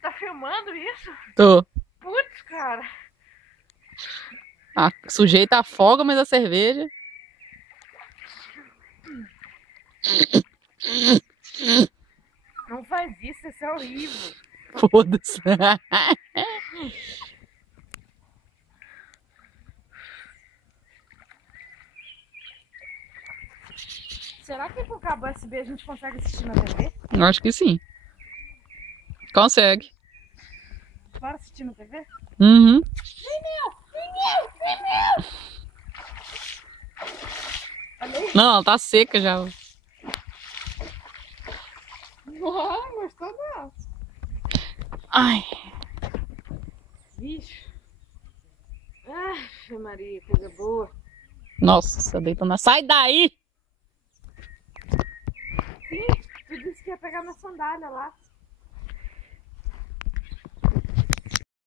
Tá filmando isso? Tô. Putz, cara. A sujeita afoga, mas a cerveja... Não faz isso é horrível. Foda-se. Será que com o cabo USB a gente consegue assistir na TV? Eu acho que sim. Consegue. Bora assistir na TV? Uhum. Não, ela tá seca já. Não, gostou não. Ai. Bicho. Ai, Maria, coisa boa. Nossa, deitando. Sai daí! Sim, tu disse que ia pegar minha sandália lá.